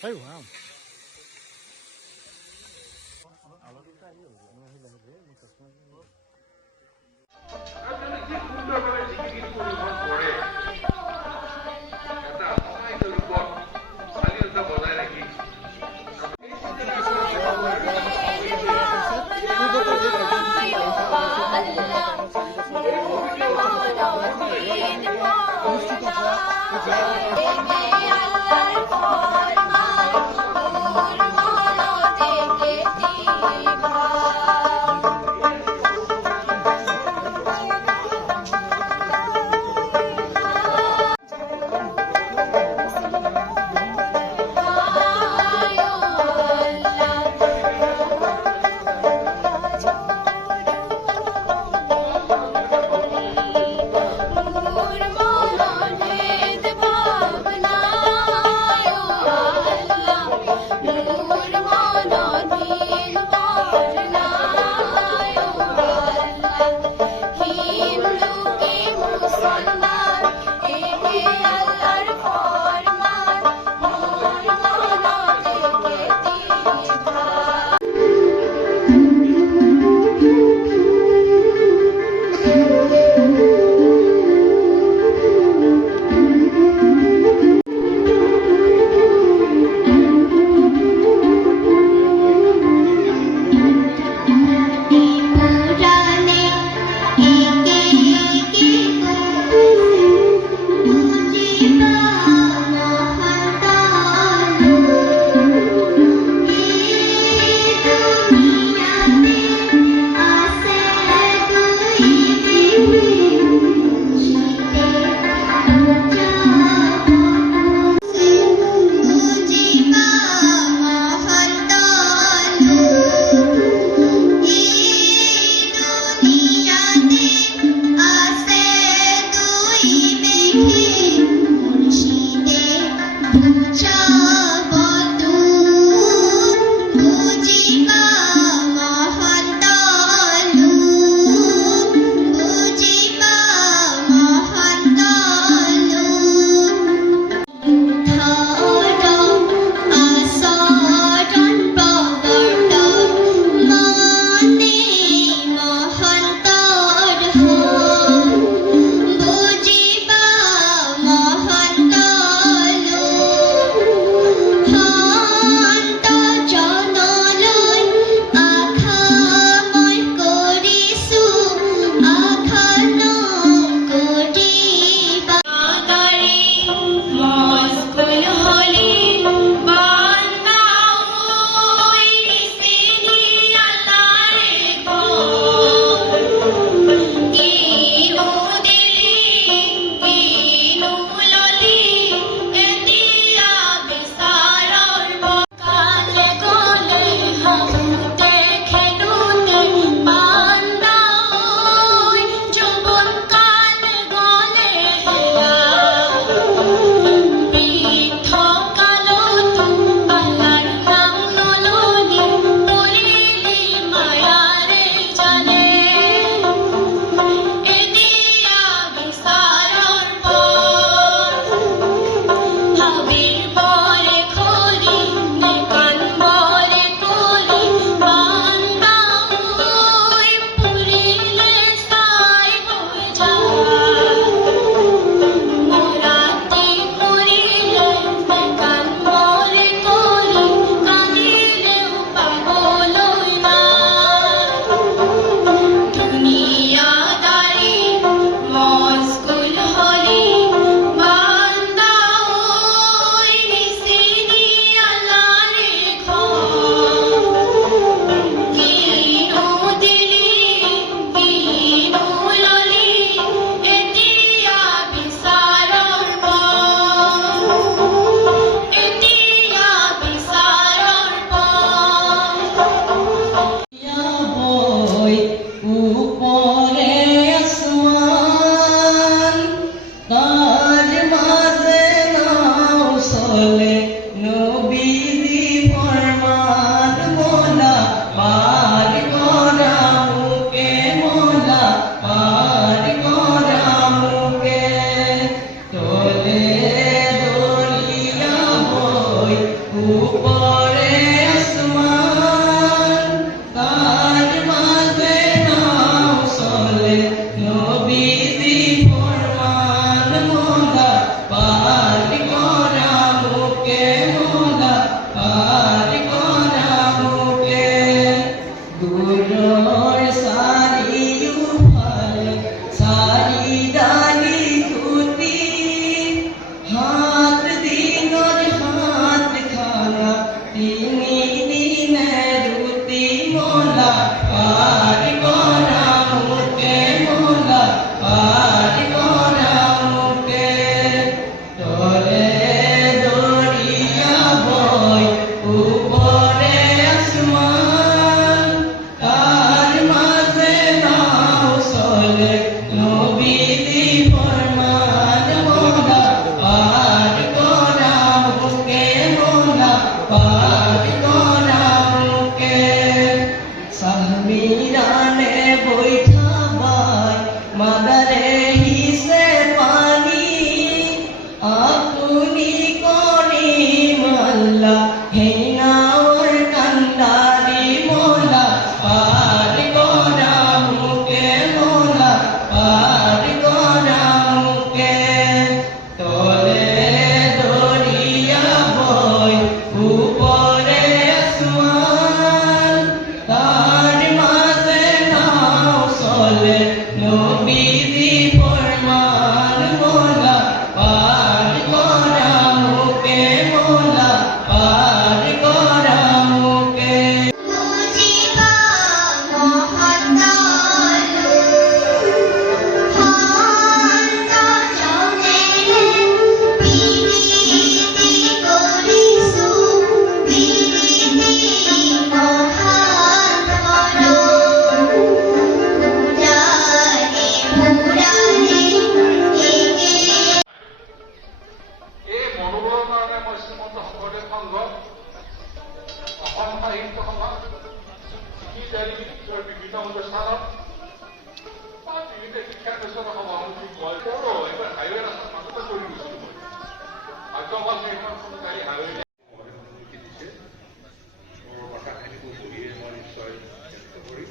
Oh wow. Allah তিনি দিনে দুটি মোলা পারি করা মুকে মোলা পারি করা মুকে তলে দরিয়া বই উপরে আসমান তার মাঝে নাও চলে নবীজি ফরমান মোলা পারি করা মুকে মোলা পারি করা মুকে সালমিরানে বৈঠা ভাই মাদারে হিসে পানি আপনি করিম আল্লাহ হেনাওর কান্দারি মোলা পারি করা মুকে মোলা পারি করা মুকে তলে দরিয়া বই উপরে আসমান তার মাঝে নাও চলে নবীজি ফরমান মোলা পারি করা মুকে মোলা পারি করা মুকে মুজিবা মহাতালু হান্তা চলে বিবিতি করিসু বিবিতি মহাতালু মুরারি মুরারি একে এই মনোবলৰ কাৰণে মই শ্ৰীমন্ত শংকৰদেৱ সংঘত অসম সাহিত্য সভা বিভিন্ন অনুষ্ঠানত বা বিভিন্ন শিক্ষানুষ্ঠানৰ সভাপতি মই কৰোঁ এইবাৰ হাইৱে ৰাস্তাৰ মাজতে কৰি গৈছিলোঁ মই ভাগ্যৱান সেইখন গাড়ী হাইৱে দিছে মোৰ কথাখিনি বহিয়ে মই নিশ্চয় ব্যক্ত কৰিম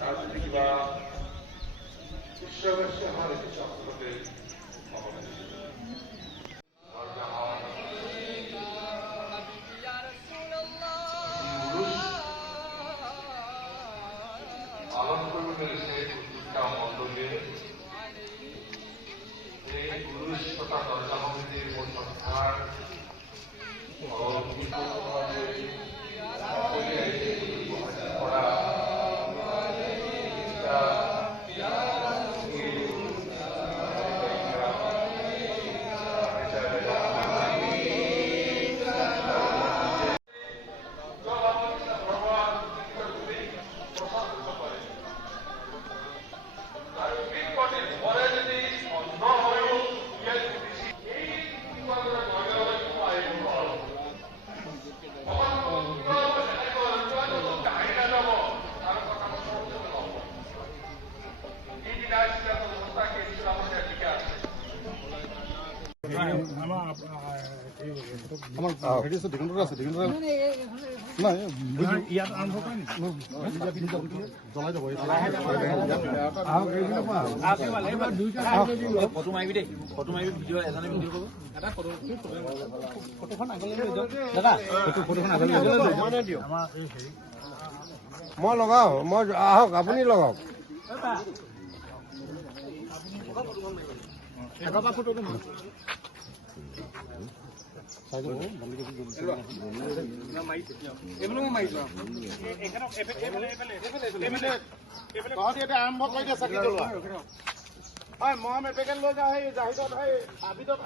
তাত যদি কিবা উচ্চাবস্য হয় কিছু আচলতে পালন কৰিব পাৰিছে প্ৰতিষ্ঠা মণ্ডলীয়ে এই পুৰুষ তথা দৰ্জা সমিতিৰ মোৰ শ্ৰদ্ধাৰ কৰা আমাৰ হেৰি আছে দিগন্তৰা আছে দিগন্তৰা নাই ইয়াত আৰম্ভ কৰে নেকি জ্বলাই যাব ফটো মাৰিবি দেই ফটো মাৰিবি ভিডিঅ' এজনে ভিডিঅ' কৰিব এটা ফটোখন আগলৈ লৈ যাওক দাদা ফটোখন আগলৈ লৈ যাওক আমাৰ এই হেৰি মই লগাওঁ মই আহক আপুনি লগাওক এঘাৰটা ফটোটো আৰম্ভ কৰি দিয়ে চাকি জ্বলোৱা হয় মই এপেকেট লৈ যাওঁ সেই জাহিদত সেই আবিদত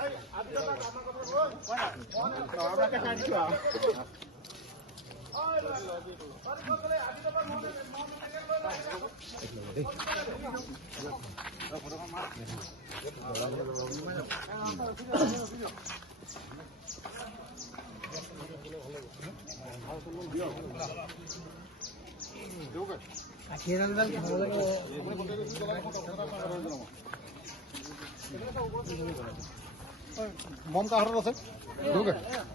মম কাৰ হাতত আছে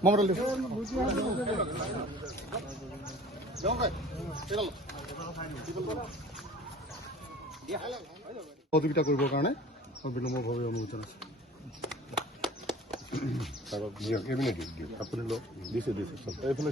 মমটো দিওঁ সহযোগিতা কৰিবৰ কাৰণে বিনম্ৰভাৱে অনুৰোধ জনাইছোঁ আপুনি লওক দিছে এইফালে